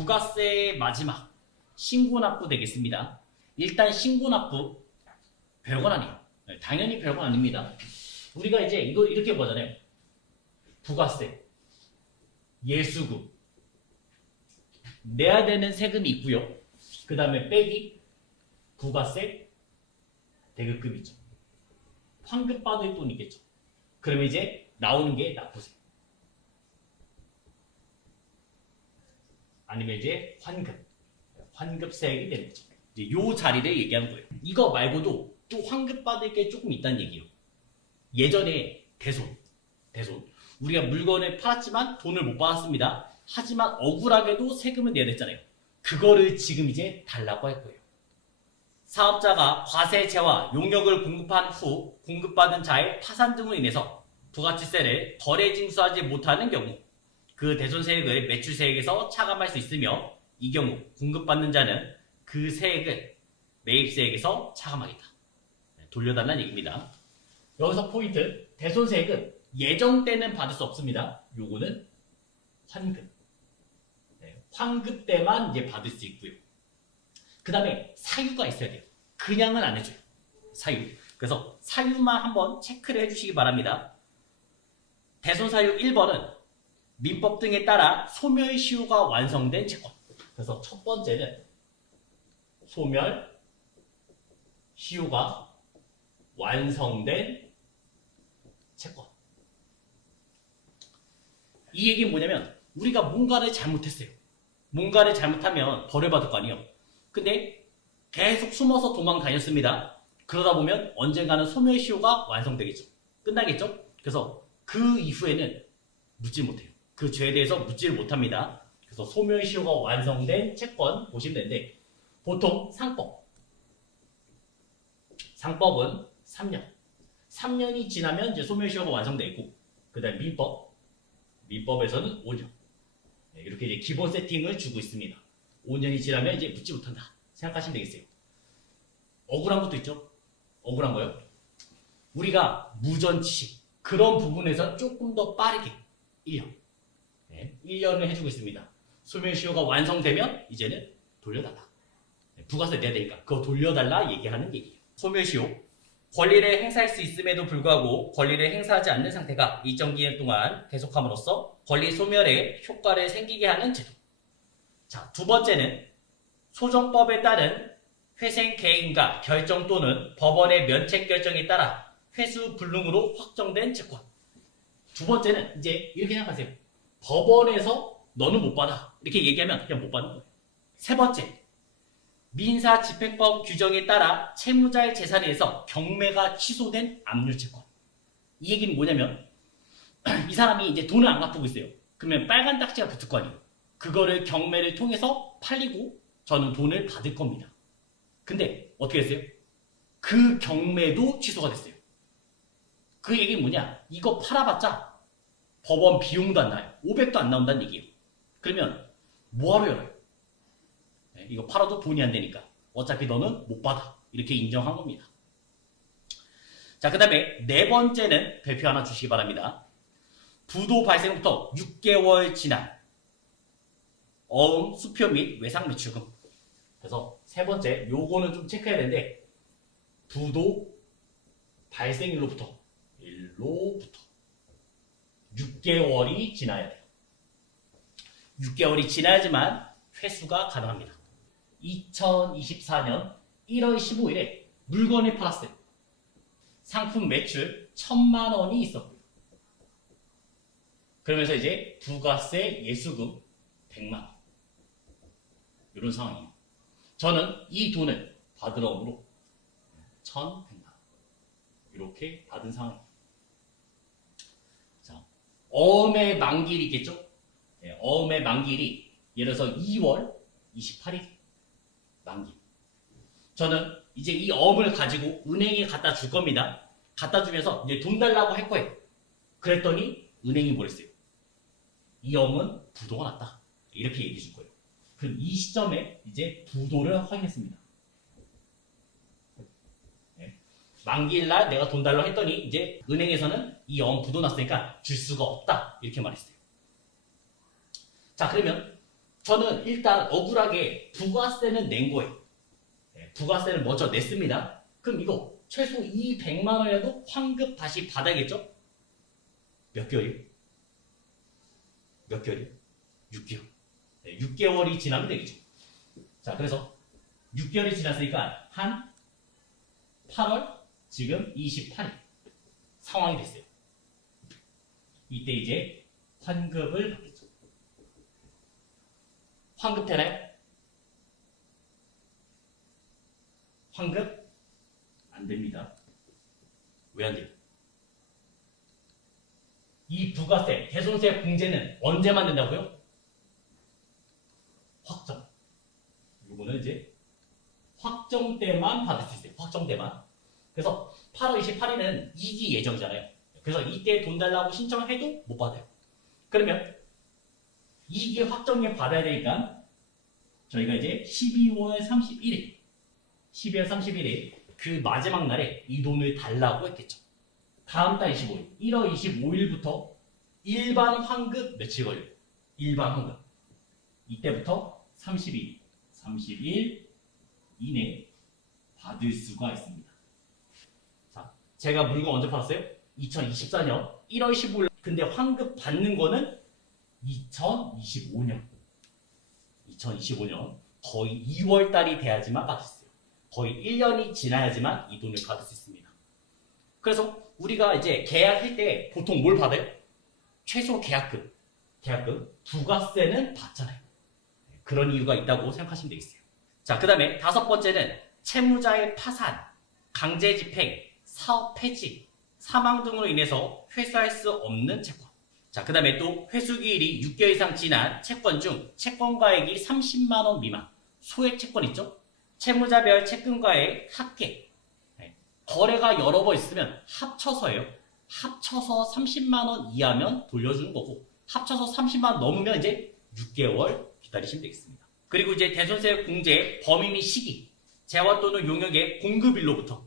부가세 마지막 신고납부 되겠습니다. 일단 신고납부 별건 아니에요. 당연히 별건 아닙니다. 우리가 이제 이거 이렇게 보잖아요. 부가세, 예수금, 내야 되는 세금이 있고요. 그 다음에 빼기 부가세, 대급금이죠. 환급받을 돈이 있겠죠. 그러면 이제 나오는 게 납부세. 아니면 이제 환급세액이 되는 거죠. 이제 요 자리를 얘기하는 거예요. 이거 말고도 또 환급받을 게 조금 있다는 얘기예요. 예전에 대손. 우리가 물건을 팔았지만 돈을 못 받았습니다. 하지만 억울하게도 세금을 내야 됐잖아요. 그거를 지금 이제 달라고 할 거예요. 사업자가 과세제와 용역을 공급한 후 공급받은 자의 파산 등으로 인해서 부가치세를 덜에 징수하지 못하는 경우 그 대손세액을 매출세액에서 차감할 수 있으며 이 경우 공급받는 자는 그 세액을 매입세액에서 차감하겠다. 돌려달라는 얘기입니다. 여기서 포인트, 대손세액은 예정 때는 받을 수 없습니다. 요거는 환급. 환급 때만 이제 받을 수 있고요. 그 다음에 사유가 있어야 돼요. 그냥은 안 해줘요. 사유. 그래서 사유만 한번 체크를 해주시기 바랍니다. 대손사유 1번은 민법 등에 따라 소멸시효가 완성된 채권. 그래서 첫 번째는 소멸시효가 완성된 채권. 이 얘기는 뭐냐면 우리가 뭔가를 잘못했어요. 뭔가를 잘못하면 벌을 받을 거 아니에요. 근데 계속 숨어서 도망 다녔습니다. 그러다 보면 언젠가는 소멸시효가 완성되겠죠. 끝나겠죠? 그래서 그 이후에는 묻질 못해요. 그 죄에 대해서 묻질 못합니다. 그래서 소멸시효가 완성된 채권 보시면 되는데 보통 상법은 3년. 3년이 지나면 이제 소멸시효가 완성되고 그 다음 민법에서는 5년. 이렇게 이제 기본 세팅을 주고 있습니다. 5년이 지나면 이제 묻지 못한다. 생각하시면 되겠어요. 억울한 것도 있죠. 억울한 거요. 우리가 무전취식 그런 부분에서 조금 더 빠르게 1년. 1년을 해주고 있습니다. 소멸시효가 완성되면 이제는 돌려달라. 부가세 내야 되니까 그거 돌려달라 얘기하는 얘기예요. 소멸시효. 권리를 행사할 수 있음에도 불구하고 권리를 행사하지 않는 상태가 일정 기간 동안 계속함으로써 권리 소멸에 효과를 생기게 하는 제도. 자, 두 번째는 소정법에 따른 회생 계획인가 결정 또는 법원의 면책 결정에 따라 회수 불능으로 확정된 채권. 두 번째는 이제 이렇게 생각하세요. 법원에서 너는 못 받아. 이렇게 얘기하면 그냥 못 받는 거예요. 세 번째, 민사집행법 규정에 따라 채무자의 재산에 의해서 경매가 취소된 압류채권. 이 얘기는 뭐냐면 이 사람이 이제 돈을 안 갚고 있어요. 그러면 빨간 딱지가 붙을 거 아니에요. 그거를 경매를 통해서 팔리고 저는 돈을 받을 겁니다. 근데 어떻게 됐어요? 그 경매도 취소가 됐어요. 그 얘기는 뭐냐? 이거 팔아봤자 법원 비용도 안 나요. 500도 안 나온다는 얘기예요. 그러면 뭐하러 열어요? 이거 팔아도 돈이 안 되니까 어차피 너는 못 받아. 이렇게 인정한 겁니다. 자, 그 다음에 네 번째는 별표 하나 주시기 바랍니다. 부도 발생부터 6개월 지난 어음, 수표 및 외상 매출금. 그래서 세 번째, 요거는 좀 체크해야 되는데 부도 발생일로부터 6개월이 지나야 돼요. 6개월이 지나야지만 회수가 가능합니다. 2024년 1월 15일에 물건을 팔았어요. 상품 매출 1000만 원이 있었고요. 그러면서 이제 부가세 예수금 100만 원. 이런 상황이에요. 저는 이 돈을 받으러 오므로 1100만 원. 이렇게 받은 상황이에요. 자, 어음의 만기일이 있겠죠? 어음의 만기일이 예를 들어서 2월 28일 만기. 저는 이제 이 어음을 가지고 은행에 갖다 줄 겁니다. 갖다 주면서 이제 돈 달라고 할 거예요. 그랬더니 은행이 뭐랬어요? 이 어음은 부도가 났다. 이렇게 얘기해 줄 거예요. 그럼 이 시점에 이제 부도를 확인했습니다. 만기일날 내가 돈 달라고 했더니 이제 은행에서는 이 어음 부도 났으니까 줄 수가 없다. 이렇게 말했어요. 자, 그러면 저는 일단 억울하게 부가세는 낸 거예요. 부가세를 먼저 냈습니다. 그럼 이거 최소 200만 원이라도 환급 다시 받아야겠죠? 몇 개월이요? 몇 개월이요? 6개월. 6개월이 지나면 되겠죠. 자, 그래서 6개월이 지났으니까 한 8월 지금 28일 상황이 됐어요. 이때 이제 환급을 받겠죠. 환급 되나요? 환급 안 됩니다. 왜 안 돼요? 이 부가세, 대손세 공제는 언제만 된다고요? 확정. 이거는 이제 확정 때만 받을 수 있어요. 확정 때만. 그래서 8월 28일은 2기 예정이잖아요. 그래서 이때 돈 달라고 신청해도 못 받아요. 그러면 2기 확정에 받아야 되니까 저희가 이제 12월 31일 그 마지막 날에 이 돈을 달라고 했겠죠. 다음 달 25일, 1월 25일부터 일반 환급 며칠 걸려요? 일반 환급. 이때부터 30일 이내에 받을 수가 있습니다. 자, 제가 물건 언제 팔았어요? 2024년 1월 15일. 근데 환급 받는 거는 2025년 거의 2월 달이 돼야지만 받을 수 있어요. 거의 1년이 지나야지만 이 돈을 받을 수 있습니다. 그래서 우리가 이제 계약할 때 보통 뭘 받아요? 최소 계약금, 부가세는 받잖아요. 그런 이유가 있다고 생각하시면 되겠어요. 자, 그 다음에 다섯 번째는 채무자의 파산, 강제 집행, 사업 폐지, 사망 등으로 인해서 회수할 수 없는 채권. 자, 그 다음에 또 회수기일이 6개월 이상 지난 채권 중 채권가액이 30만 원 미만, 소액 채권 있죠? 채무자별 채권가액 합계. 거래가 여러 번 있으면 합쳐서예요. 합쳐서 30만 원 이하면 돌려주는 거고, 합쳐서 30만 원 넘으면 이제 6개월 기다리시면 되겠습니다. 그리고 이제 대손세 공제 범위 및 시기, 재원 또는 용역의 공급일로부터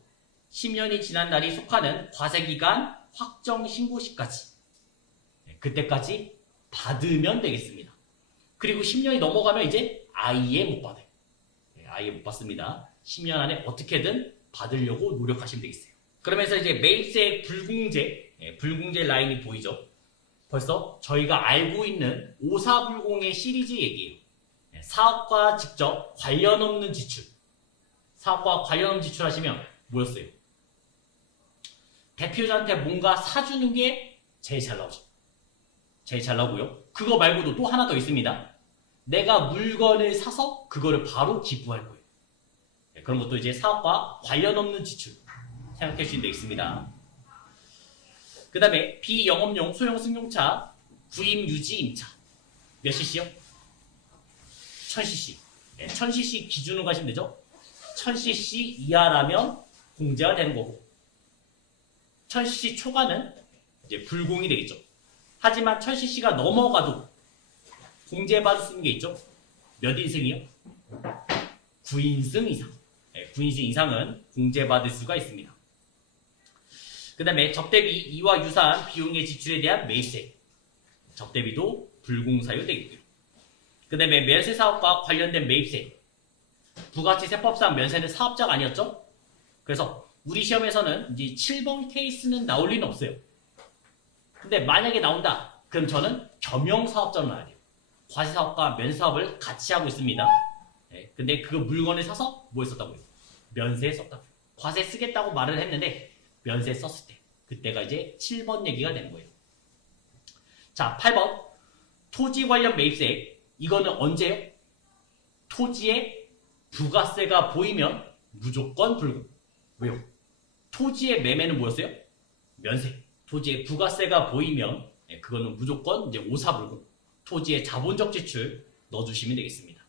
10년이 지난 날이 속하는 과세기간 확정 신고 시까지, 그때까지 받으면 되겠습니다. 그리고 10년이 넘어가면 이제 아예 못 받아요. 아예 못 받습니다. 10년 안에 어떻게든 받으려고 노력하시면 되겠어요. 그러면서 이제 매입세 불공제 라인이 보이죠? 벌써 저희가 알고 있는 오사불공의 시리즈 얘기예요. 사업과 직접 관련 없는 지출. 사업과 관련 없는 지출 하시면 뭐였어요? 대표자한테 뭔가 사주는 게 제일 잘 나오죠. 제일 잘 나오고요. 그거 말고도 또 하나 더 있습니다. 내가 물건을 사서 그거를 바로 기부할 거예요. 그런 것도 이제 사업과 관련 없는 지출 생각해 주시면 되겠습니다. 그 다음에 비영업용 소형 승용차 구입 유지 임차 몇 cc요? 1000cc. 1000cc 기준으로 가시면 되죠. 1000cc 이하라면 공제가 되는 거고, 1000cc 초과는 이제 불공이 되겠죠. 하지만 1000cc가 넘어가도 공제받을 수 있는 게 있죠. 몇 인승이요? 9인승 이상. 9인승 이상은 공제받을 수가 있습니다. 그 다음에 접대비 이와 유사한 비용의 지출에 대한 매입세. 접대비도 불공사유 되겠고요. 그 다음에 면세 사업과 관련된 매입세. 부가치 세법상 면세는 사업자가 아니었죠? 그래서 우리 시험에서는 이제 7번 케이스는 나올 리는 없어요. 근데 만약에 나온다, 그럼 저는 겸용사업자로 나와야 돼요. 과세사업과 면세사업을 같이 하고 있습니다. 근데 그 물건을 사서 뭐 했었다고요? 면세에 썼다고요. 과세 쓰겠다고 말을 했는데 면세 썼을 때, 그때가 이제 7번 얘기가 되는 거예요. 자, 8번 토지 관련 매입세. 이거는 언제요? 토지에 부가세가 보이면 무조건 불공. 왜요? 토지의 매매는 뭐였어요? 면세. 토지에 부가세가 보이면 그거는 무조건 이제 오사불공. 토지의 자본적 지출 넣어주시면 되겠습니다.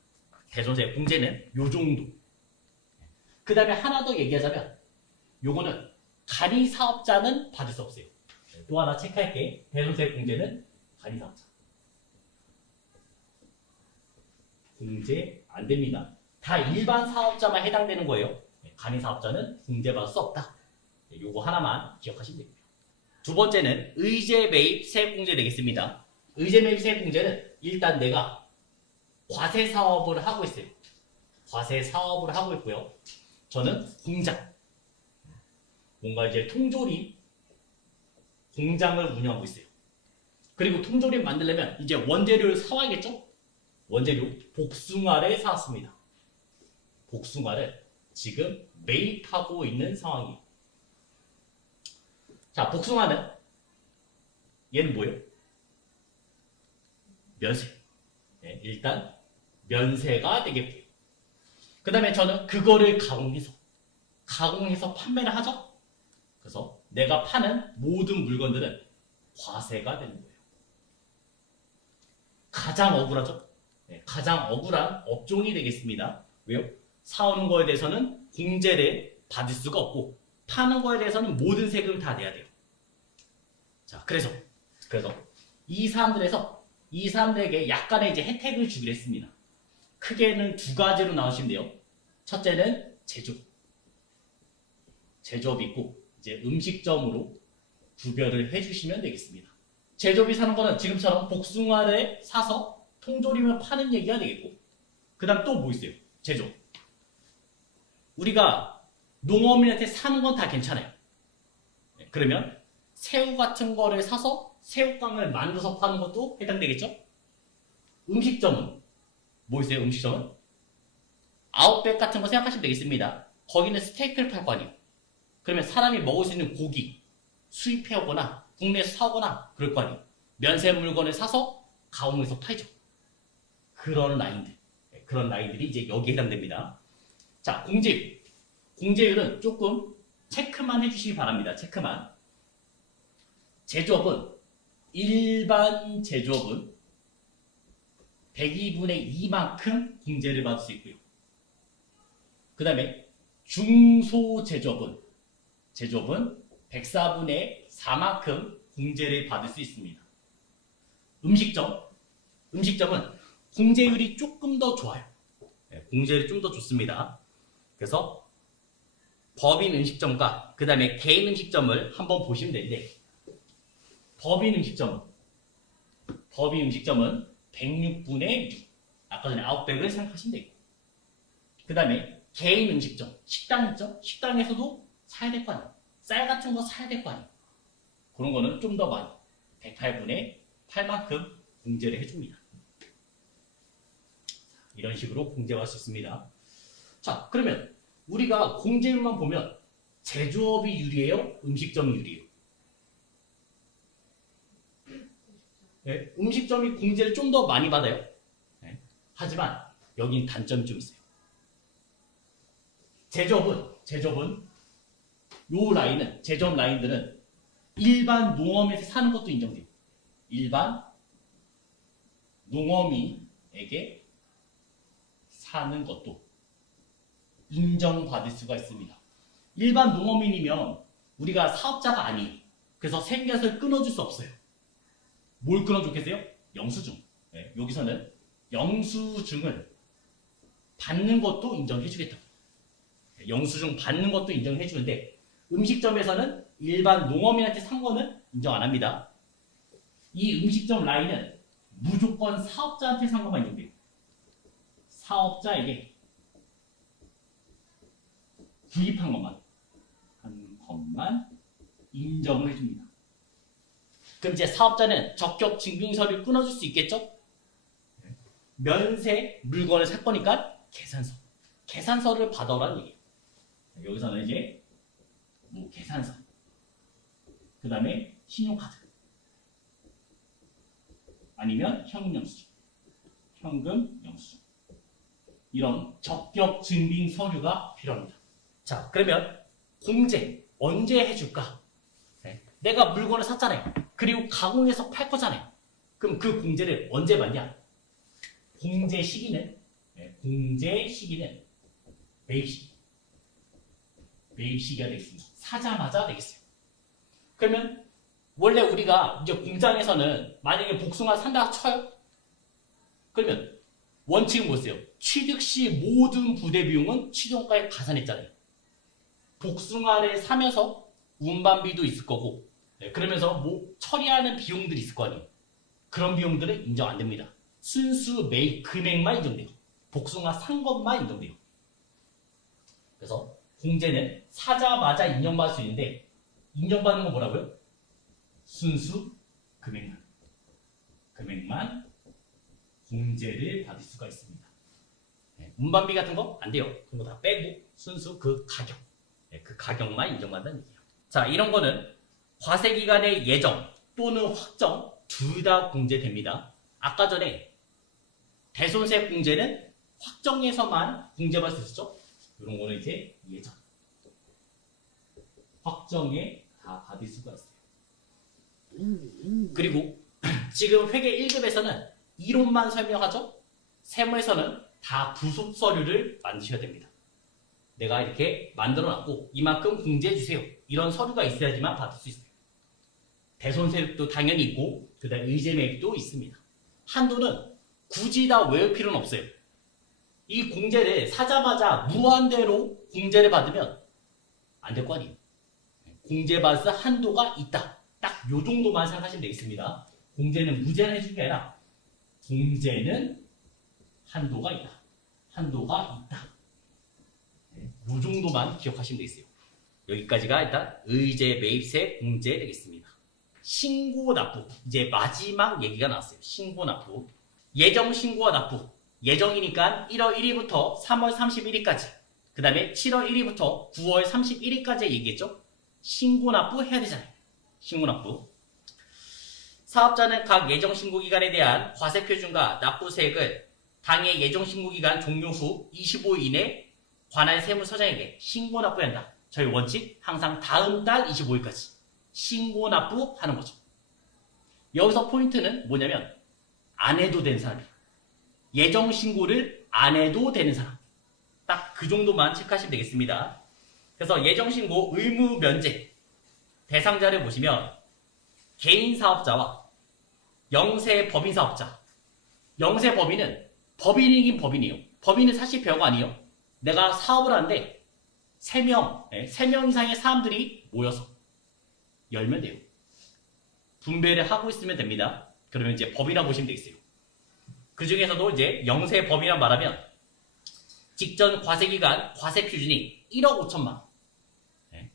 대손세 공제는 요 정도. 그 다음에 하나 더 얘기하자면 요거는 간이사업자는 받을 수 없어요. 또 하나 체크할게. 대손세 공제는 간이사업자. 공제 안 됩니다. 다 일반 사업자만 해당되는 거예요. 간이사업자는 공제받을 수 없다. 요거 하나만 기억하시면 됩니다. 두 번째는 의제 매입 세액 공제 되겠습니다. 의제 매입 세액 공제는 일단 내가 과세 사업을 하고 있어요. 과세 사업을 하고 있고요. 저는 공장, 뭔가 이제 통조림 공장을 운영하고 있어요. 그리고 통조림 만들려면 이제 원재료를 사와야겠죠? 원재료 복숭아를 사왔습니다. 복숭아를 지금 매입하고 있는 상황이에요. 자, 복숭아는 얘는 뭐예요? 면세. 네, 일단 면세가 되겠고요. 그 다음에 저는 그거를 가공해서 판매를 하죠. 그래서 내가 파는 모든 물건들은 과세가 되는 거예요. 가장 억울하죠? 네, 가장 억울한 업종이 되겠습니다. 왜요? 사오는 거에 대해서는 공제를 받을 수가 없고 파는 거에 대해서는 모든 세금 다 내야 돼요. 자, 그래서 이 사람들에게 약간의 이제 혜택을 주기로 했습니다. 크게는 두 가지로 나오시면 돼요. 첫째는 제조업이 있고 이제 음식점으로 구별을 해주시면 되겠습니다. 제조업이 사는 거는 지금처럼 복숭아를 사서 통조림을 파는 얘기가 되겠고, 그 다음 또 뭐 있어요? 제조업. 우리가 농업인한테 사는 건 다 괜찮아요. 그러면 새우 같은 거를 사서 새우깡을 만들어서 파는 것도 해당되겠죠? 음식점은 뭐 있어요? 음식점은 아웃백 같은 거 생각하시면 되겠습니다. 거기는 스테이크를 팔 거 아니에요. 그러면 사람이 먹을 수 있는 고기 수입해 오거나 국내에서 사오거나 그럴 거 아니에요. 면세 물건을 사서 가공해서 팔죠. 그런 라인들이 이제 여기에 해당됩니다. 자, 공제율은 조금 체크만 해주시기 바랍니다. 체크만. 일반 제조업은 102분의 2만큼 공제를 받을 수 있고요. 그 다음에 중소제조업은 104분의 4만큼 공제를 받을 수 있습니다. 음식점은 공제율이 조금 더 좋아요. 공제율이 좀 더 좋습니다. 그래서 법인 음식점과 그 다음에 개인 음식점을 한번 보시면 되는데, 법인 음식점은 106분의 6. 아까 전에 아웃백을 생각하시면 되고, 그 다음에 개인 음식점, 식당 있죠? 식당에서도 사야 될 거 아니에요. 쌀 같은 거 사야 될 거 아니에요. 그런 거는 좀 더 많이 108분의 8만큼 공제를 해줍니다. 이런 식으로 공제할 수 있습니다. 자, 그러면 우리가 공제율만 보면 제조업이 유리해요? 음식점이 유리해요? 네, 음식점이 공제를 좀 더 많이 받아요. 네, 하지만 여긴 단점이 좀 있어요. 제조업은 제조업 라인들은 일반 농업에서 사는 것도 인정돼요. 일반 농어민에게 사는 것도 인정받을 수가 있습니다. 일반 농어민이면 우리가 사업자가 아니에요. 그래서 생계를 끊어줄 수 없어요. 뭘 끊어줬겠어요? 영수증. 네, 여기서는 영수증을 받는 것도 인정해주겠다. 영수증 받는 것도 인정해주는데, 음식점에서는 일반 농어민한테 산 거는 인정 안 합니다. 이 음식점 라인은 무조건 사업자한테 산 것만 인정돼요. 사업자에게 구입한 것만 인정을 해줍니다. 그럼 이제 사업자는 적격 증빙서를 끊어줄 수 있겠죠? 면세 물건을 살 거니까 계산서를 받아오라는 얘기예요. 여기서는 이제 뭐 계산서, 그 다음에 신용카드, 아니면 현금 영수증, 이런 적격 증빙 서류가 필요합니다. 자, 그러면 공제 언제 해줄까? 네. 내가 물건을 샀잖아요. 그리고 가공해서 팔 거잖아요. 그럼 그 공제를 언제 받냐? 공제 시기는 매입시기가 되겠습니다. 사자마자 되겠어요. 그러면 원래 우리가 이제 공장에서는 만약에 복숭아 산다 쳐요? 그러면 원칙은 뭐였어요? 취득 시 모든 부대 비용은 취득원가에 가산했잖아요. 복숭아를 사면서 운반비도 있을 거고, 그러면서 뭐 처리하는 비용들이 있을 거 아니에요. 그런 비용들은 인정 안 됩니다. 순수 매입 금액만 인정돼요. 복숭아 산 것만 인정돼요. 그래서 공제는 사자마자 인정받을 수 있는데 인정받는 건 뭐라고요? 순수 금액만 공제를 받을 수가 있습니다. 운반비 같은 거 안 돼요. 그런 거 다 빼고 순수 그 가격, 그 가격만 인정받는 얘기예요. 자, 이런 거는 과세기간의 예정 또는 확정 둘 다 공제됩니다. 아까 전에 대손세 공제는 확정에서만 공제받을 수 있었죠? 이런 거는 이제 예정, 확정에 다 받을 수가 있어요. 그리고 지금 회계 1급에서는 이론만 설명하죠? 세무에서는 다 부속 서류를 만드셔야 됩니다. 내가 이렇게 만들어놨고 이만큼 공제해 주세요. 이런 서류가 있어야지만 받을 수 있어요. 대손세도 당연히 있고 그 다음에 의제매입도 있습니다. 한도는 굳이 다 외울 필요는 없어요. 이 공제를 사자마자 무한대로 공제를 받으면 안 될 거 아니에요. 공제받을 한도가 있다. 딱 요 정도만 생각하시면 되겠습니다. 공제는 무제한 해주는 게 아니라 공제는 한도가 있다. 한도가 있다. 요 정도만 기억하시면 되겠어요. 여기까지가 일단 의제 매입세 공제 되겠습니다. 신고 납부. 이제 마지막 얘기가 나왔어요. 신고 납부. 예정 신고와 납부. 예정이니까 1월 1일부터 3월 31일까지. 그 다음에 7월 1일부터 9월 31일까지 얘기했죠. 신고 납부 해야 되잖아요. 신고 납부. 사업자는 각 예정 신고 기간에 대한 과세 표준과 납부세액을 당해 예정 신고 기간 종료 후 25일 이내 관할 세무서장에게 신고 납부해야 한다. 저희 원칙 항상 다음 달 25일까지 신고 납부하는 거죠. 여기서 포인트는 뭐냐면 안 해도 되는 사람이에요. 예정 신고를 안 해도 되는 사람. 딱 그 정도만 체크하시면 되겠습니다. 그래서 예정 신고 의무 면제 대상자를 보시면 개인 사업자와 영세 법인 사업자. 영세 법인은 법인이긴 법인이에요. 법인은 사실 별거 아니에요. 내가 사업을 하는데 3명 이상의 사람들이 모여서 열면 돼요. 분배를 하고 있으면 됩니다. 그러면 이제 법이라 보시면 되겠어요. 그 중에서도 이제 영세 법이란 말하면 직전 과세기간 과세 표준이 1억 5천만 원.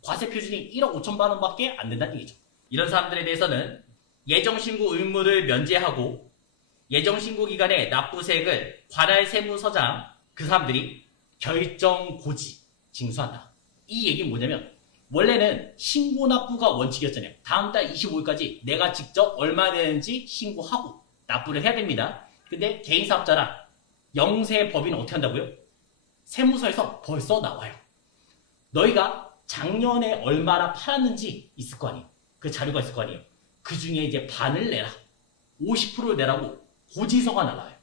과세 표준이 1억 5천만 원밖에 안 된다는 얘기죠. 이런 사람들에 대해서는 예정신고 의무를 면제하고 예정신고 기간에 납부세액을 관할 세무서장 그 사람들이 결정 고지 징수한다. 이 얘기는 뭐냐면 원래는 신고 납부가 원칙이었잖아요. 다음 달 25일까지 내가 직접 얼마 되는지 신고하고 납부를 해야 됩니다. 근데 개인사업자랑 영세 법인은 어떻게 한다고요? 세무서에서 벌써 나와요. 너희가 작년에 얼마나 팔았는지 있을 거 아니에요. 그 자료가 있을 거 아니에요. 그 중에 이제 반을 내라. 50%를 내라고 고지서가 날라와요.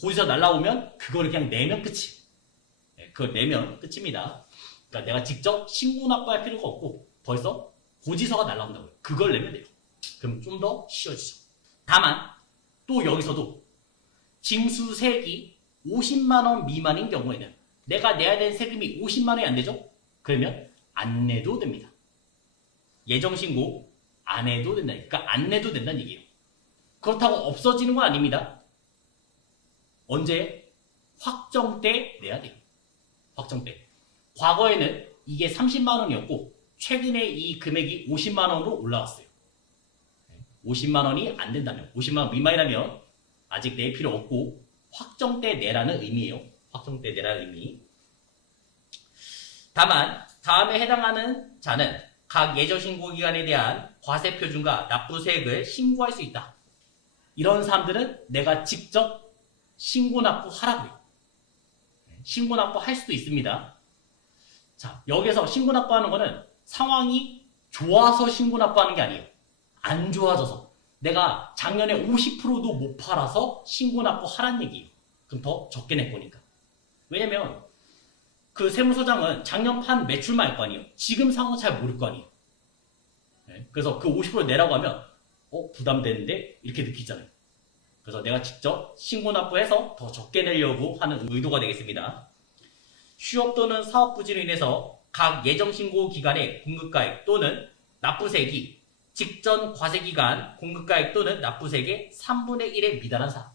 고지서 날라오면 그거를 그냥 내면 끝이. 그걸 내면 끝입니다. 그러니까 내가 직접 신고 납부할 필요가 없고 벌써 고지서가 날라온다고요. 그걸 내면 돼요. 그럼 좀 더 쉬워지죠. 다만 또 여기서도 징수세액이 50만 원 미만인 경우에는 내가 내야 되는 세금이 50만 원이 안 되죠? 그러면 안 내도 됩니다. 예정신고 안 해도 된다니까. 그러니까 안 내도 된다는 얘기예요. 그렇다고 없어지는 건 아닙니다. 언제? 확정 때 내야 돼요. 확정 때. 과거에는 이게 30만 원이었고 최근에 이 금액이 50만 원으로 올라왔어요. 50만 원이 안 된다면 50만 원 미만이라면 아직 낼 필요 없고 확정 때 내라는 의미예요. 확정 때 내라는 의미. 다만 다음에 해당하는 자는 각 예정신고 기간에 대한 과세 표준과 납부세액을 신고할 수 있다. 이런 사람들은 내가 직접 신고 납부하라고요. 신고 납부할 수도 있습니다. 자, 여기서 신고 납부하는 거는 상황이 좋아서 신고 납부하는 게 아니에요. 안 좋아져서. 내가 작년에 50%도 못 팔아서 신고 납부하라는 얘기예요. 그럼 더 적게 낼 거니까. 왜냐면 그 세무서장은 작년 판 매출만 알 거 아니에요. 지금 상황은 잘 모를 거 아니에요. 그래서 그 50% 내라고 하면 부담되는데 이렇게 느끼잖아요. 그래서 내가 직접 신고 납부해서 더 적게 내려고 하는 의도가 되겠습니다. 휴업 또는 사업 부진으로 인해서 각 예정신고 기간의 공급가액 또는 납부세액이 직전 과세기간 공급가액 또는 납부세액의 3분의 1에 미달한 사람.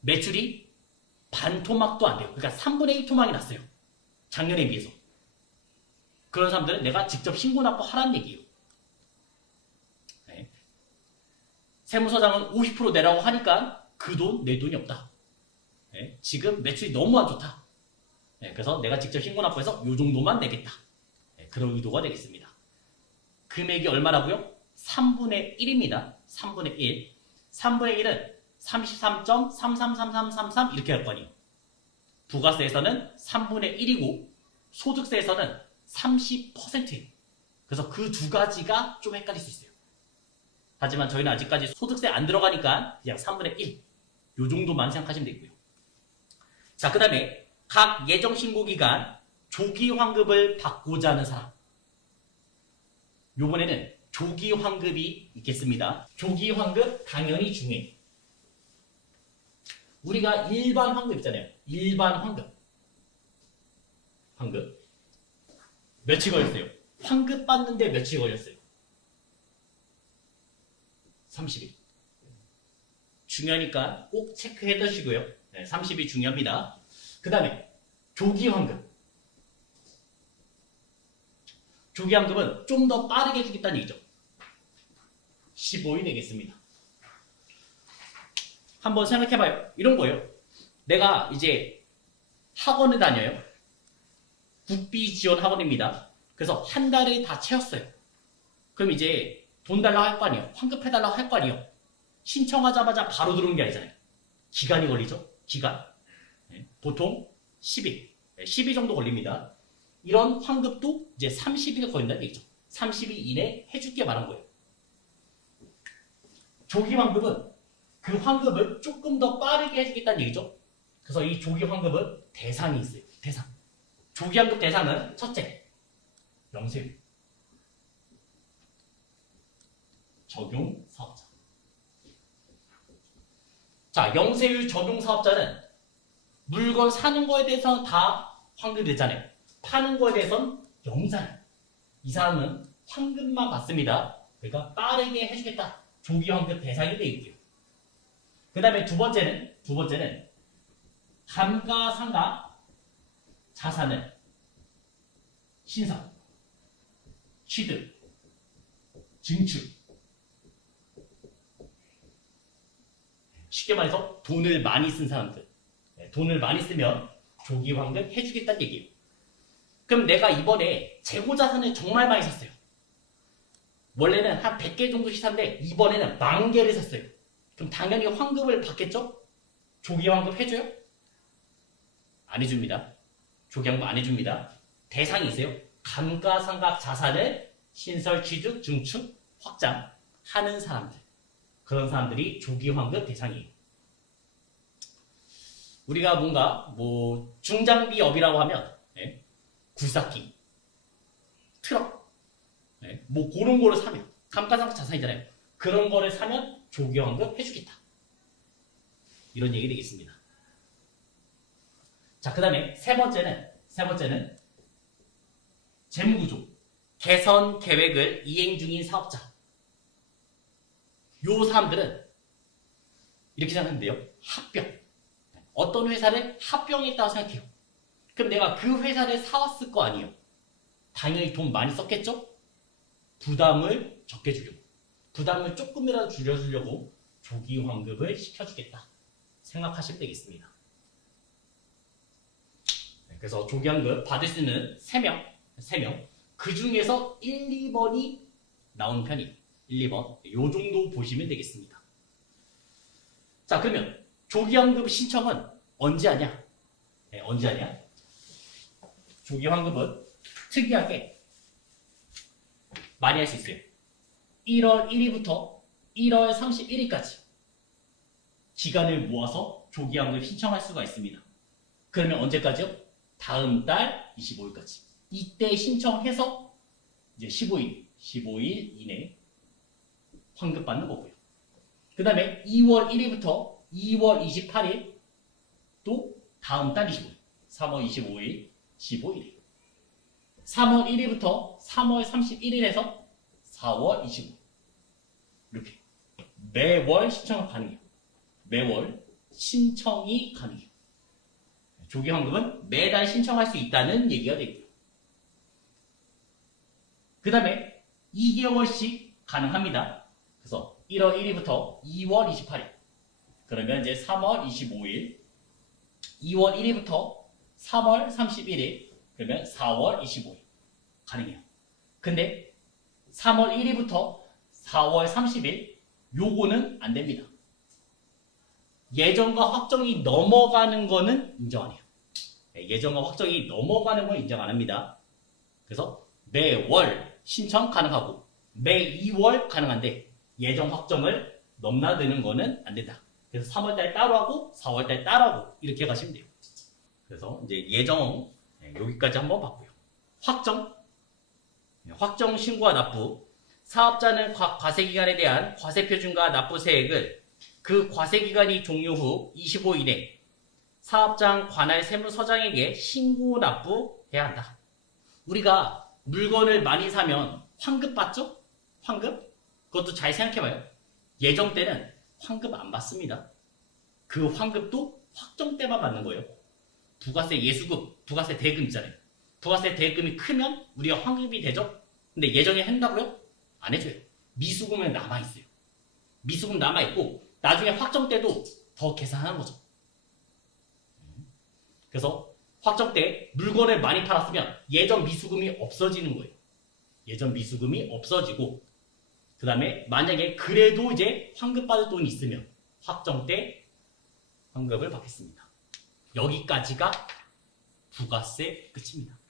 매출이 반토막도 안 돼요. 그러니까 3분의 1 토막이 났어요. 작년에 비해서. 그런 사람들은 내가 직접 신고 납부하라는 얘기예요. 네. 세무서장은 50% 내라고 하니까 그 돈 내 돈이 없다. 네. 지금 매출이 너무 안 좋다. 네. 그래서 내가 직접 신고 납부해서 이 정도만 내겠다. 네. 그런 의도가 되겠습니다. 금액이 얼마라고요? 3분의 1입니다. 3분의 1. 3분의 1은 33.333333 이렇게 할 거 아니에요. 부가세에서는 3분의 1이고 소득세에서는 30%예요. 그래서 그 두 가지가 좀 헷갈릴 수 있어요. 하지만 저희는 아직까지 소득세 안 들어가니까 그냥 3분의 1. 요 정도만 생각하시면 되고요. 자, 그 다음에 각 예정신고기간 조기 환급을 받고자 하는 사람. 요번에는 조기 환급이 있겠습니다. 조기 환급 당연히 중요해요. 우리가 일반 환급 있잖아요. 일반 환급. 환급. 며칠 걸렸어요? 환급 받는데 며칠 걸렸어요? 30일. 중요하니까 꼭 체크해 두시고요. 네, 30일 중요합니다. 그 다음에 조기 환급. 조기 환급은 좀 더 빠르게 해주겠다는 얘기죠. 15일 되겠습니다. 한번 생각해봐요. 이런 거예요. 내가 이제 학원을 다녀요. 국비 지원 학원입니다. 그래서 한 달을 다 채웠어요. 그럼 이제 돈 달라고 할 거 아니에요. 환급해달라고 할 거 아니에요. 신청하자마자 바로 들어오는 게 아니잖아요. 기간이 걸리죠. 기간. 네, 보통 10일. 10일 정도 걸립니다. 이런 환급도 이제 30일 걸린다는 얘기죠. 30일 이내에 해줄게 말한 거예요. 조기 환급은 그 환급을 조금 더 빠르게 해주겠다는 얘기죠. 그래서 이 조기 환급은 대상이 있어요. 대상. 조기 환급 대상은 첫째, 영세율. 적용 사업자. 자, 영세율 적용 사업자는 물건 사는 거에 대해서는 다 환급이 되잖아요. 파는 거에 대해서는 영잖아요. 이 사람은 환급만 받습니다. 그러니까 빠르게 해주겠다. 조기 환급 대상이 되어 있고요. 그 다음에 두 번째는 감가상각 자산을 신상, 취득, 증축. 쉽게 말해서 돈을 많이 쓴 사람들. 돈을 많이 쓰면 조기 환급 해주겠다는 얘기예요. 그럼 내가 이번에 재고자산을 정말 많이 샀어요. 원래는 한 100개 정도씩 샀는데 이번에는 10,000개를 샀어요. 그럼 당연히 환급을 받겠죠? 조기 환급 해줘요? 안 해줍니다. 조기 환급 안 해줍니다. 대상이 있어요. 감가상각 자산을 신설, 취득, 증축, 확장하는 사람들. 그런 사람들이 조기 환급 대상이에요. 우리가 뭔가 중장비업이라고 하면 굴삭기, 트럭, 뭐 그런 거를 사면 감가상각 자산이잖아요. 그런 거를 사면 조기 환급 해주겠다. 이런 얘기 되겠습니다. 자, 그 다음에 세 번째는 재무구조, 개선 계획을 이행 중인 사업자. 요 사람들은 이렇게 생각하면 돼요. 합병. 어떤 회사를 합병했다고 생각해요. 그럼 내가 그 회사를 사왔을 거 아니에요. 당연히 돈 많이 썼겠죠? 부담을 적게 주려고. 부담을 조금이라도 줄여주려고 조기 환급을 시켜주겠다. 생각하시면 되겠습니다. 그래서 조기 환급 받을 수 있는 3명. 그 중에서 1, 2번이 나오는 편이에요. 1, 2번. 요 정도 보시면 되겠습니다. 자, 그러면 조기 환급 신청은 언제 하냐? 언제 하냐? 조기 환급은 특이하게 많이 할 수 있어요. 1월 1일부터 1월 31일까지 기간을 모아서 조기 환급 신청할 수가 있습니다. 그러면 언제까지요? 다음 달 25일까지. 이때 신청해서 이제 15일 이내에 환급 받는 거고요. 그 다음에 2월 1일부터 2월 28일 또 다음 달 25일, 3월 25일, 15일. 3월 1일부터 3월 31일에서 4월 25일. 이렇게 매월 신청 가능해요. 매월 신청이 가능해요. 조기환급은 매달 신청할 수 있다는 얘기가 되고요. 그 다음에 2개월씩 가능합니다. 그래서 1월 1일부터 2월 28일. 그러면 이제 3월 25일, 2월 1일부터 3월 31일, 그러면 4월 25일 가능해요. 근데 3월 1일부터 4월 30일 요거는 안 됩니다. 예정과 확정이 넘어가는 거는 인정 안 해요. 예정과 확정이 넘어가는 건 인정 안 합니다. 그래서 매월 신청 가능하고 매 2월 가능한데 예정 확정을 넘나드는 거는 안 된다. 그래서 3월달 따로 하고 4월달 따로 하고 이렇게 가시면 돼요. 그래서 이제 예정 여기까지 한번 봤고요. 확정 신고와 납부. 사업자는 과세기간에 대한 과세표준과 납부세액을 그 과세기간이 종료 후 25일에 사업장 관할 세무서장에게 신고 납부해야 한다. 우리가 물건을 많이 사면 환급 받죠? 환급? 그것도 잘 생각해봐요. 예정 때는 환급 안 받습니다. 그 환급도 확정 때만 받는 거예요. 부가세 예수급, 부가세 대금 있잖아요. 부가세 대금이 크면 우리가 환급이 되죠? 근데 예정에 한다고요? 안 해줘요. 미수금은 남아있어요. 미수금 남아있고 나중에 확정 때도 더 계산하는 거죠. 그래서 확정 때 물건을 많이 팔았으면 예전 미수금이 없어지는 거예요. 예전 미수금이 없어지고 그 다음에 만약에 그래도 이제 환급 받을 돈이 있으면 확정 때 환급을 받겠습니다. 여기까지가 부가세 끝입니다.